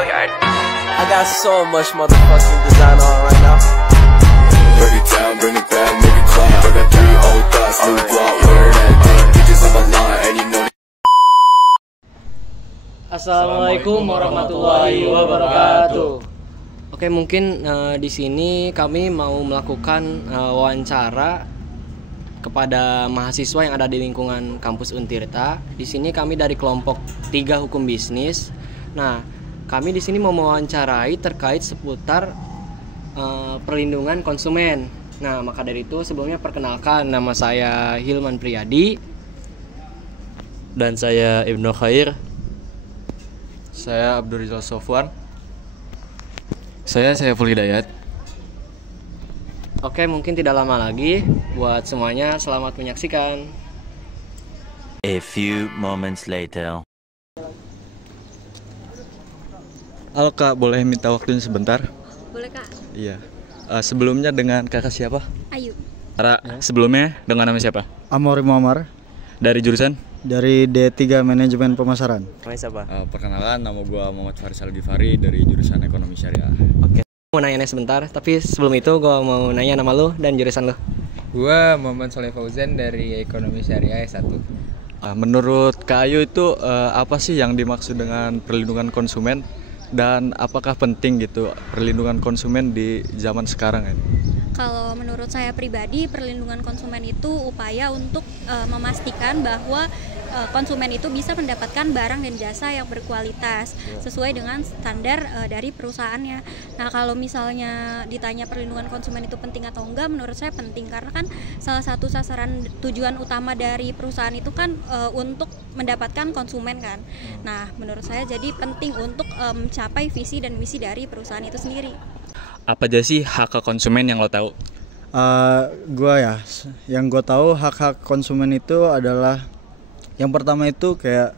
Billiard. I got so much motherfucking design on right now. Break it down, bring it back, make it clap. I got 3 old thoughts, new block, where that thing. Bitches on my line, and you know. Assalamualaikum warahmatullahi wabarakatuh. Oke, mungkin di sini kami mau melakukan wawancara kepada mahasiswa yang ada di lingkungan kampus Untirta. Di sini kami dari kelompok 3 Hukum Bisnis. Nah, kami di sini mau mewawancarai terkait seputar perlindungan konsumen. Nah, maka dari itu sebelumnya perkenalkan, nama saya Hilman Priyadi. Dan saya Ibnu Khair. Saya Abdul Rizal Sofwan. Saya Saiful Hidayat. Oke, mungkin tidak lama lagi. Buat semuanya, selamat menyaksikan. A few moments later. Halo Kak, boleh minta waktunya sebentar? Boleh Kak. Iya. Sebelumnya dengan kakak siapa? Ayu. Sebelumnya dengan nama siapa? Amori Muammar. Dari jurusan? Dari D3 Manajemen Pemasaran. Namanya siapa? Perkenalan, nama gue Muhammad Farisal Ghifari dari jurusan Ekonomi Syariah. Oke. Mau nanya sebentar, tapi sebelum itu gue mau nanya nama lu dan jurusan lu. Gua Muhammad Soleh Fauzan dari Ekonomi Syariah S1. Menurut Kak Ayu itu apa sih yang dimaksud dengan perlindungan konsumen? Dan apakah penting gitu perlindungan konsumen di zaman sekarang ini? Kalau menurut saya pribadi, perlindungan konsumen itu upaya untuk memastikan bahwa konsumen itu bisa mendapatkan barang dan jasa yang berkualitas sesuai dengan standar dari perusahaannya. Nah, kalau misalnya ditanya perlindungan konsumen itu penting atau enggak, menurut saya penting karena kan salah satu sasaran tujuan utama dari perusahaan itu kan untuk mendapatkan konsumen kan. Nah, menurut saya jadi penting untuk mencapai visi dan misi dari perusahaan itu sendiri. Apa aja sih hak konsumen yang lo tahu? Yang gue tahu hak-hak konsumen itu adalah yang pertama itu kayak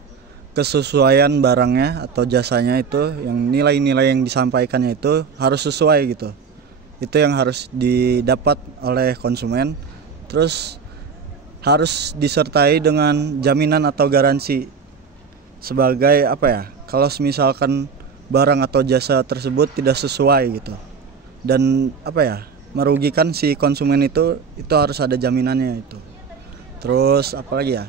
kesesuaian barangnya atau jasanya, itu yang nilai-nilai yang disampaikannya itu harus sesuai gitu. Itu yang harus didapat oleh konsumen. Terus harus disertai dengan jaminan atau garansi sebagai kalau misalkan barang atau jasa tersebut tidak sesuai gitu dan merugikan si konsumen itu harus ada jaminannya itu. Terus apalagi ya,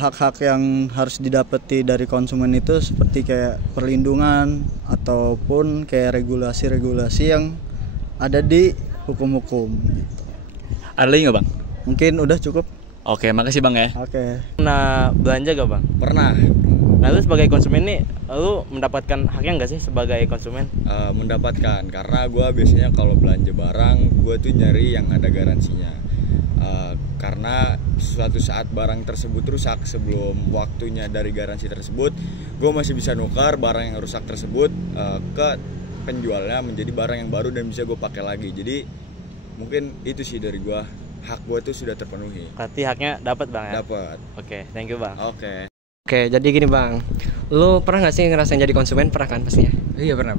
hak-hak yang harus didapati dari konsumen itu seperti kayak perlindungan ataupun kayak regulasi-regulasi yang ada di hukum-hukum gitu. Ada lagi nggak Bang? Mungkin udah cukup. Oke, makasih Bang ya. Oke. Pernah belanja gak Bang? Pernah. Nah, lu sebagai konsumen nih, lu mendapatkan haknya nggak sih sebagai konsumen? Mendapatkan, karena gue biasanya kalau belanja barang, gue tuh nyari yang ada garansinya. Karena suatu saat barang tersebut rusak, sebelum waktunya dari garansi tersebut, gue masih bisa nukar barang yang rusak tersebut ke penjualnya menjadi barang yang baru dan bisa gue pakai lagi. Jadi mungkin itu sih dari gue, hak gue tuh sudah terpenuhi. Berarti haknya dapat Bang ya? Dapat. Oke, thank you Bang. Oke, Jadi gini Bang, lu pernah gak sih ngerasain jadi konsumen? Pernah kan pastinya? Iya pernah.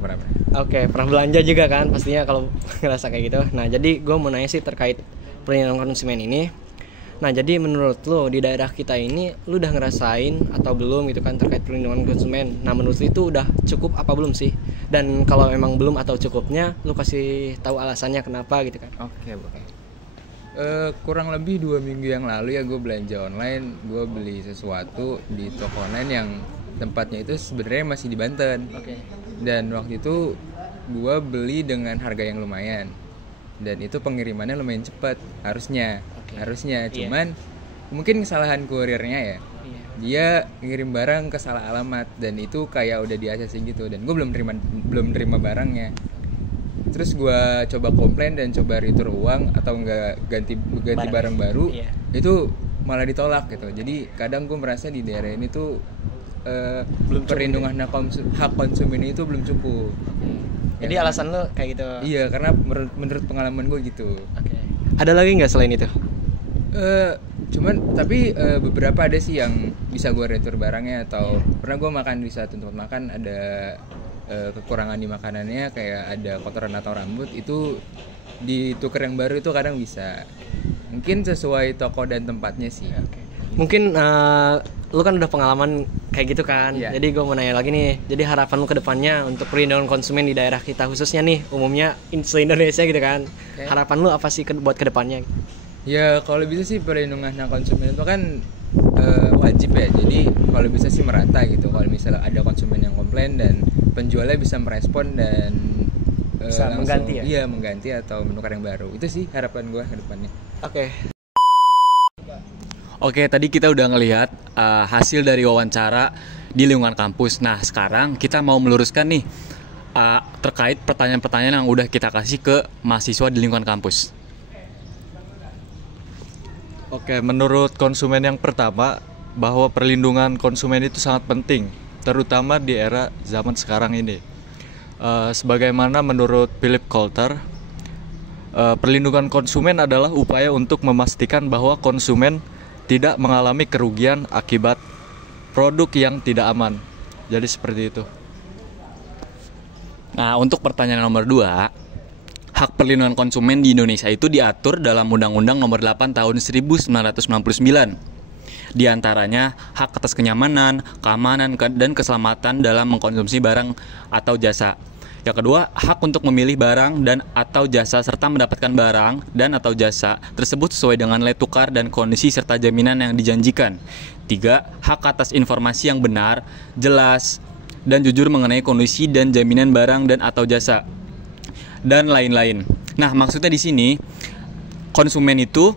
Oke, pernah belanja juga kan pastinya kalau ngerasa kayak gitu. Nah, jadi gue mau nanya sih terkait perlindungan konsumen ini. Nah, jadi menurut lu di daerah kita ini, lu udah ngerasain atau belum gitu kan terkait perlindungan konsumen? Nah, menurut lu itu udah cukup apa belum sih? Dan kalau memang belum atau cukupnya, lu kasih tahu alasannya kenapa gitu kan? Oke. Kurang lebih 2 minggu yang lalu ya gue belanja online. Gue beli sesuatu di toko online yang tempatnya itu sebenarnya masih di Banten. Oke. Dan waktu itu gue beli dengan harga yang lumayan. Dan itu pengirimannya lumayan cepat harusnya. Cuman mungkin kesalahan kurirnya ya. Dia ngirim barang ke salah alamat dan itu kayak udah di ACC gitu dan gue belum terima barangnya. Terus gue coba komplain dan coba retur uang atau enggak ganti barang baru, itu malah ditolak gitu. Jadi kadang gue merasa di daerah ini tuh perlindungan hak konsumen itu belum cukup. Jadi alasan lo kayak gitu? Iya, karena menurut pengalaman gue gitu. Oke. Ada lagi nggak selain itu? Tapi beberapa ada sih yang bisa gue retur barangnya atau pernah gue makan di satu tempat makan ada kekurangan di makanannya, kayak ada kotoran atau rambut, itu ditukar yang baru itu kadang bisa. Mungkin sesuai toko dan tempatnya sih. Mungkin lu kan udah pengalaman kayak gitu kan. Iya. Jadi gue mau nanya lagi nih. Jadi harapan lu ke depannya untuk perlindungan konsumen di daerah kita khususnya nih, umumnya se-Indonesia gitu kan. Oke. Harapan lu apa sih buat ke depannya? Ya kalau bisa sih perlindungan hak konsumen itu kan wajib ya. Jadi kalau bisa sih merata gitu. Kalau misalnya ada konsumen yang komplain dan penjualnya bisa merespon dan Bisa langsung, mengganti ya? Iya, mengganti atau menukar yang baru. Itu sih harapan gue ke depannya. Oke. Oke, tadi kita udah ngelihat hasil dari wawancara di lingkungan kampus. Nah, sekarang kita mau meluruskan nih terkait pertanyaan-pertanyaan yang udah kita kasih ke mahasiswa di lingkungan kampus. Oke, menurut konsumen yang pertama, bahwa perlindungan konsumen itu sangat penting, terutama di era zaman sekarang ini. Sebagaimana menurut Philip Coulter, perlindungan konsumen adalah upaya untuk memastikan bahwa konsumen tidak mengalami kerugian akibat produk yang tidak aman. Jadi seperti itu. Nah, untuk pertanyaan nomor 2, hak perlindungan konsumen di Indonesia itu diatur dalam Undang-Undang Nomor 8 Tahun 1999. Di antaranya hak atas kenyamanan, keamanan, dan keselamatan dalam mengkonsumsi barang atau jasa. Yang kedua, hak untuk memilih barang dan atau jasa serta mendapatkan barang dan atau jasa tersebut sesuai dengan nilai tukar dan kondisi serta jaminan yang dijanjikan. 3, hak atas informasi yang benar, jelas, dan jujur mengenai kondisi dan jaminan barang dan atau jasa, dan lain-lain. Nah, maksudnya di sini konsumen itu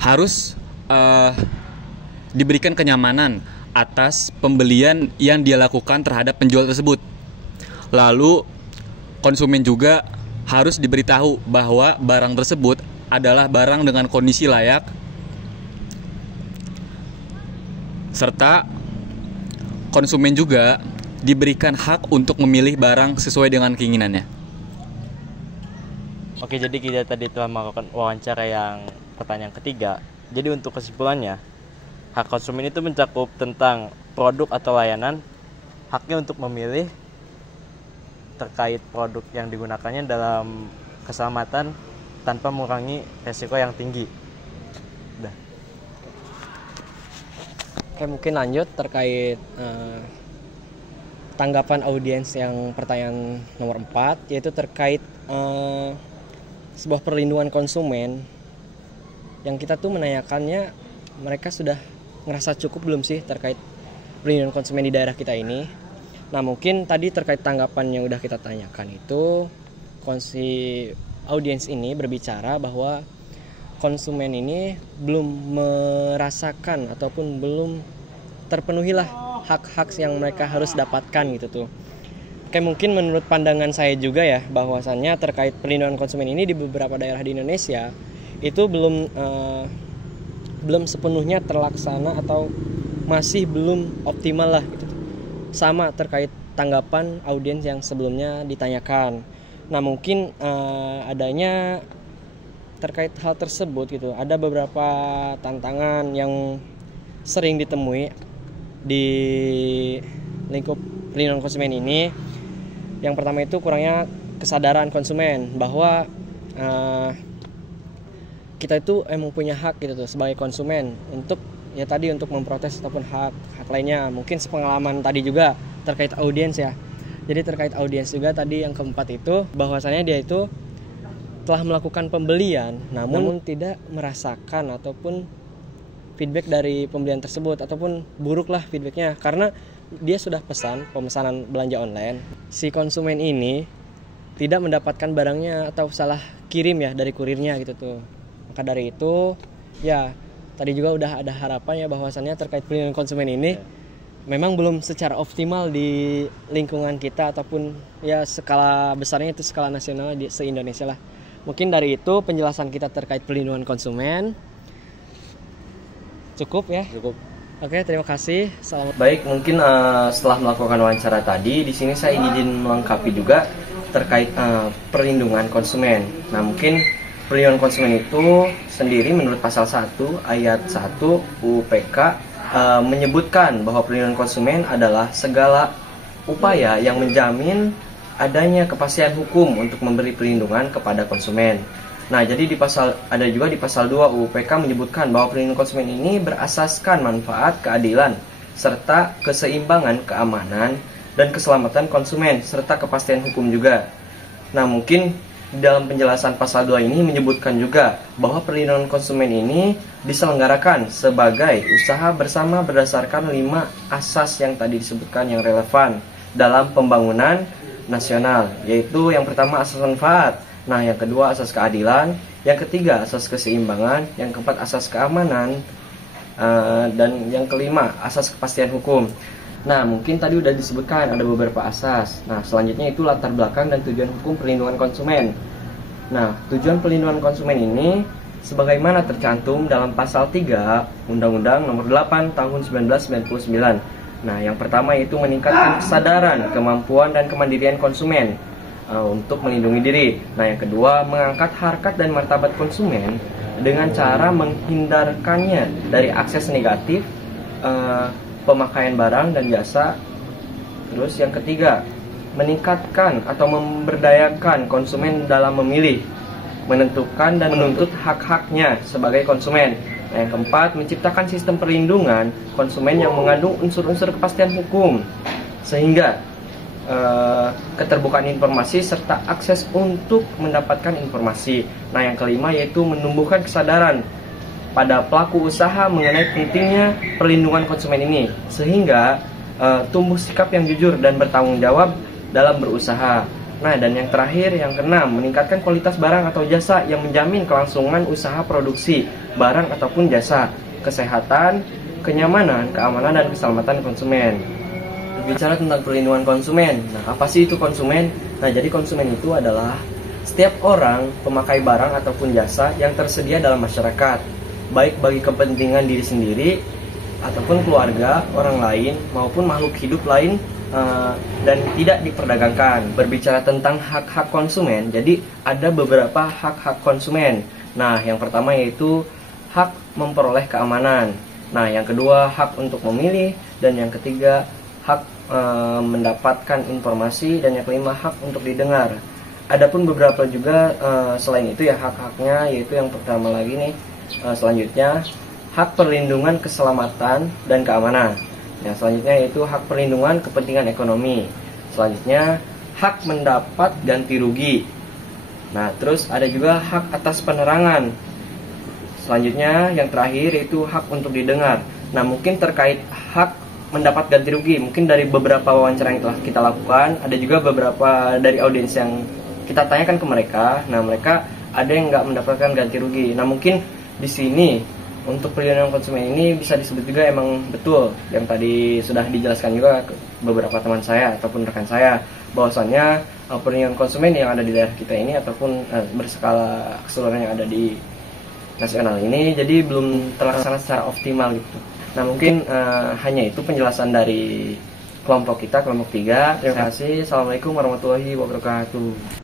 harus diberikan kenyamanan atas pembelian yang dia lakukan terhadap penjual tersebut. Lalu konsumen juga harus diberitahu bahwa barang tersebut adalah barang dengan kondisi layak, serta konsumen juga diberikan hak untuk memilih barang sesuai dengan keinginannya. Oke, jadi kita tadi telah melakukan wawancara yang pertanyaan ketiga. Jadi untuk kesimpulannya, hak konsumen itu mencakup tentang produk atau layanan, haknya untuk memilih terkait produk yang digunakannya dalam keselamatan tanpa mengurangi resiko yang tinggi. Udah. Oke, mungkin lanjut terkait tanggapan audiens yang pertanyaan nomor 4, yaitu terkait sebuah perlindungan konsumen yang kita tuh menanyakannya, mereka sudah ngerasa cukup belum sih terkait perlindungan konsumen di daerah kita ini. Nah, mungkin tadi terkait tanggapan yang udah kita tanyakan itu, audiens ini berbicara bahwa konsumen ini belum merasakan ataupun belum terpenuhilah hak-hak yang mereka harus dapatkan gitu tuh. Oke, mungkin menurut pandangan saya juga ya, bahwasannya terkait perlindungan konsumen ini di beberapa daerah di Indonesia itu belum sepenuhnya terlaksana atau masih belum optimal lah gitu. Sama terkait tanggapan audiens yang sebelumnya ditanyakan. Nah, mungkin adanya terkait hal tersebut gitu, ada beberapa tantangan yang sering ditemui di lingkup perlindungan konsumen ini. Yang pertama itu kurangnya kesadaran konsumen bahwa kita itu emang punya hak gitu tuh sebagai konsumen untuk ya tadi untuk memprotes ataupun hak lainnya. Mungkin sepengalaman tadi juga terkait audiens ya. Jadi terkait audiens juga tadi yang keempat itu, bahwasannya dia itu telah melakukan pembelian namun tidak merasakan ataupun feedback dari pembelian tersebut, ataupun buruk lah feedbacknya karena dia sudah pemesanan belanja online. Si konsumen ini tidak mendapatkan barangnya atau salah kirim ya dari kurirnya gitu tuh. Maka dari itu ya tadi juga udah ada harapan ya bahwasannya terkait perlindungan konsumen ini memang belum secara optimal di lingkungan kita ataupun ya skala besarnya itu skala nasional di se-Indonesia lah. Mungkin dari itu penjelasan kita terkait perlindungan konsumen. Cukup ya? Cukup. Oke, terima kasih. Selamat. Baik, mungkin setelah melakukan wawancara tadi, di sini saya ingin melengkapi juga terkait perlindungan konsumen. Nah, mungkin perlindungan konsumen itu sendiri menurut pasal 1 ayat 1 UU PK menyebutkan bahwa perlindungan konsumen adalah segala upaya yang menjamin adanya kepastian hukum untuk memberi perlindungan kepada konsumen. Nah, jadi ada juga di pasal 2 UU PK menyebutkan bahwa perlindungan konsumen ini berasaskan manfaat, keadilan, serta keseimbangan, keamanan, dan keselamatan konsumen, serta kepastian hukum juga. Nah, mungkin dalam penjelasan pasal 2 ini menyebutkan juga bahwa perlindungan konsumen ini diselenggarakan sebagai usaha bersama berdasarkan 5 asas yang tadi disebutkan yang relevan dalam pembangunan nasional, yaitu yang pertama asas manfaat, nah yang kedua asas keadilan, yang ketiga asas keseimbangan, yang keempat asas keamanan, dan yang kelima asas kepastian hukum. Nah, mungkin tadi udah disebutkan ada beberapa asas. Nah, selanjutnya itu latar belakang dan tujuan hukum perlindungan konsumen. Nah, tujuan perlindungan konsumen ini sebagaimana tercantum dalam pasal 3 Undang-Undang Nomor 8 Tahun 1999. Nah, yang pertama yaitu meningkatkan kesadaran, kemampuan, dan kemandirian konsumen untuk melindungi diri. Nah, yang kedua, mengangkat harkat dan martabat konsumen dengan cara menghindarkannya dari akses negatif, pemakaian barang dan jasa. Terus yang ketiga, meningkatkan atau memberdayakan konsumen dalam memilih, menentukan dan menuntut hak-haknya sebagai konsumen. Nah, yang keempat, menciptakan sistem perlindungan konsumen yang mengandung unsur-unsur kepastian hukum sehingga keterbukaan informasi serta akses untuk mendapatkan informasi. Nah, yang kelima yaitu menumbuhkan kesadaran pada pelaku usaha mengenai pentingnya perlindungan konsumen ini sehingga tumbuh sikap yang jujur dan bertanggung jawab dalam berusaha. Nah, dan yang terakhir, yang keenam, meningkatkan kualitas barang atau jasa yang menjamin kelangsungan usaha produksi barang ataupun jasa, kesehatan, kenyamanan, keamanan, dan keselamatan konsumen. Bicara tentang perlindungan konsumen, nah apa sih itu konsumen? Nah, jadi konsumen itu adalah setiap orang pemakai barang ataupun jasa yang tersedia dalam masyarakat, baik bagi kepentingan diri sendiri ataupun keluarga, orang lain, maupun makhluk hidup lain, dan tidak diperdagangkan. Berbicara tentang hak-hak konsumen, jadi ada beberapa hak-hak konsumen. Nah, yang pertama yaitu hak memperoleh keamanan. Nah, yang kedua hak untuk memilih, dan yang ketiga hak mendapatkan informasi, dan yang kelima hak untuk didengar. Adapun beberapa juga selain itu ya hak-haknya, yaitu yang pertama lagi nih, selanjutnya hak perlindungan keselamatan dan keamanan. Yang selanjutnya yaitu hak perlindungan kepentingan ekonomi. Selanjutnya hak mendapat ganti rugi. Nah, terus ada juga hak atas penerangan. Selanjutnya yang terakhir yaitu hak untuk didengar. Nah, mungkin terkait hak mendapat ganti rugi, mungkin dari beberapa wawancara yang telah kita lakukan, ada juga beberapa dari audiens yang kita tanyakan ke mereka. Nah, mereka ada yang nggak mendapatkan ganti rugi. Nah, mungkin di sini untuk perlindungan konsumen ini bisa disebut juga emang betul yang tadi sudah dijelaskan juga ke beberapa teman saya ataupun rekan saya, bahwasannya perlindungan konsumen yang ada di daerah kita ini ataupun berskala keseluruhan yang ada di nasional ini jadi belum terlaksana secara optimal gitu. Nah, mungkin hanya itu penjelasan dari kelompok kita, kelompok 3. Terima kasih. Assalamualaikum warahmatullahi wabarakatuh.